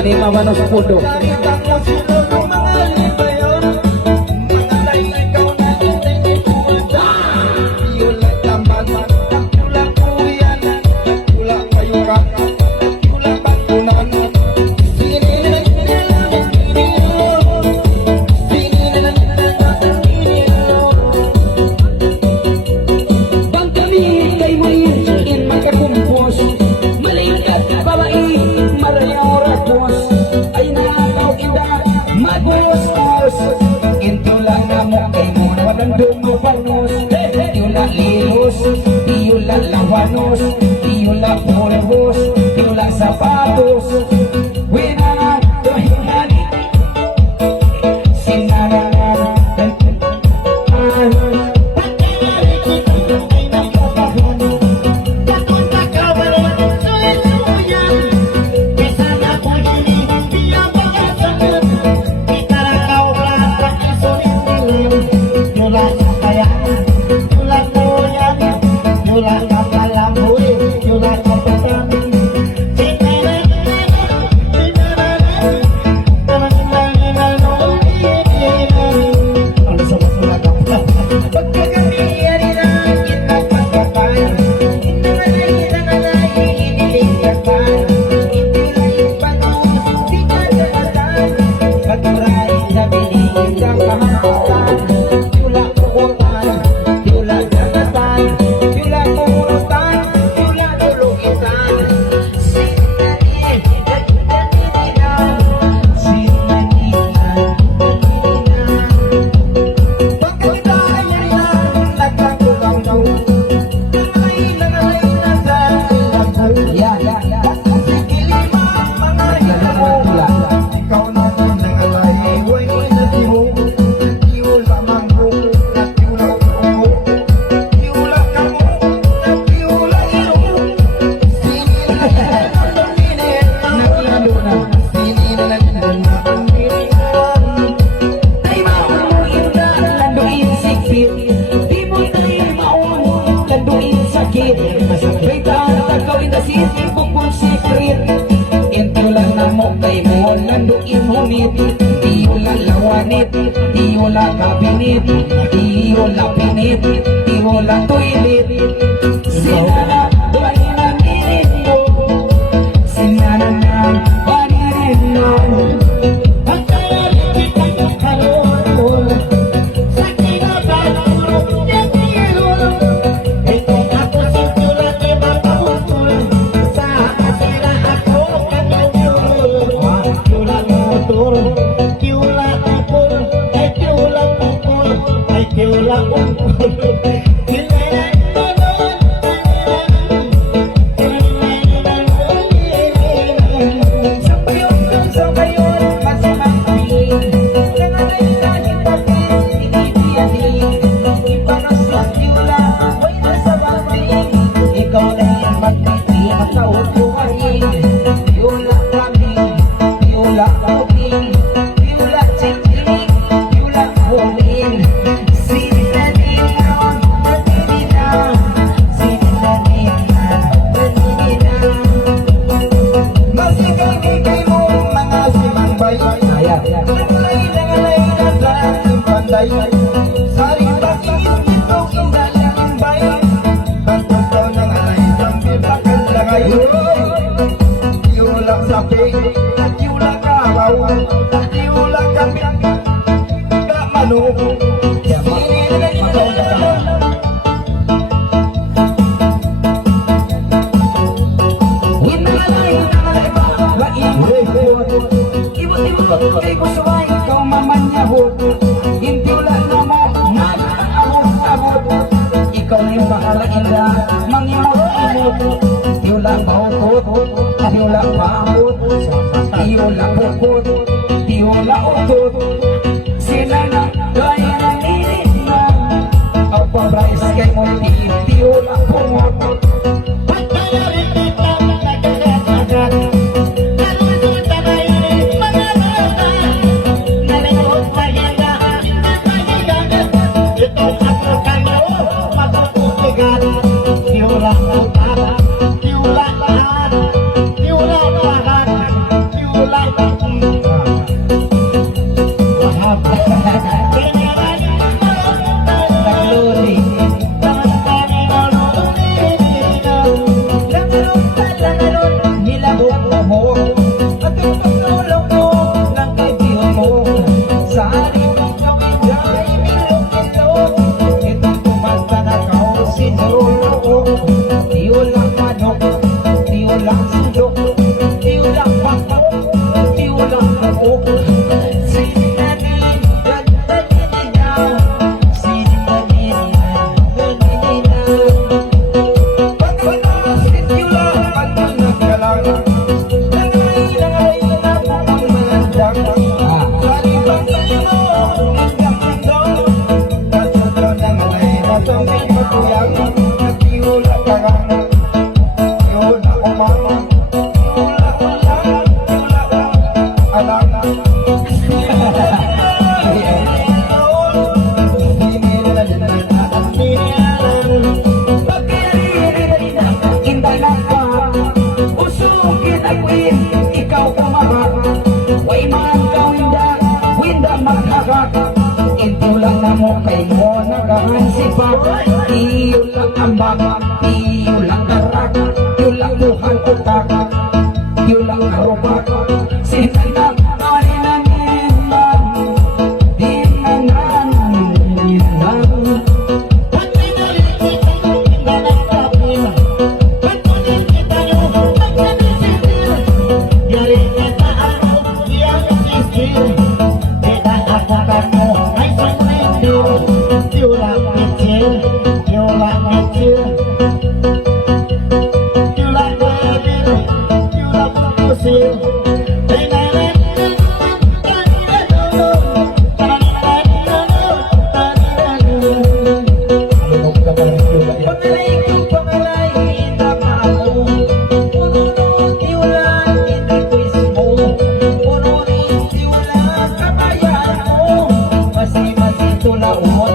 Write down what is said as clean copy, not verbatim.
Ani mawano sa pundo. Tiyula polvos, tiyula zapatos. Wina, dohinan, sinarangan. Tiyula lawanit, tiyula kabinit, tiyula pinit, tiyula toilet. Sinana, walinan ininyo, sinana na, walinan mo. Ang kalalit kitang karoon, sa kinabalo, yung tiyula. Ito ako si tiyula, di mapahutol, sa asira ako kagawin. Tiyula motor, tiyula upol, ay tiyula upol, ay tiyula upol. You like Sinanap marinaninang Dinananinang Pag pinalik kita yung pinanagkapin, pag punin kita yung pagkabisitin, yari kita ako yung isistin. Pinakasakan mo ay sanlitin, yula pichil, yula pichil. Yula pichil, yula pupusil. Pangalay kong pangalay, itama mo. Puno-nong tiwala, iniquis mo. Puno-nong tiwala, kabayan mo. Masi-masi tulaw mo.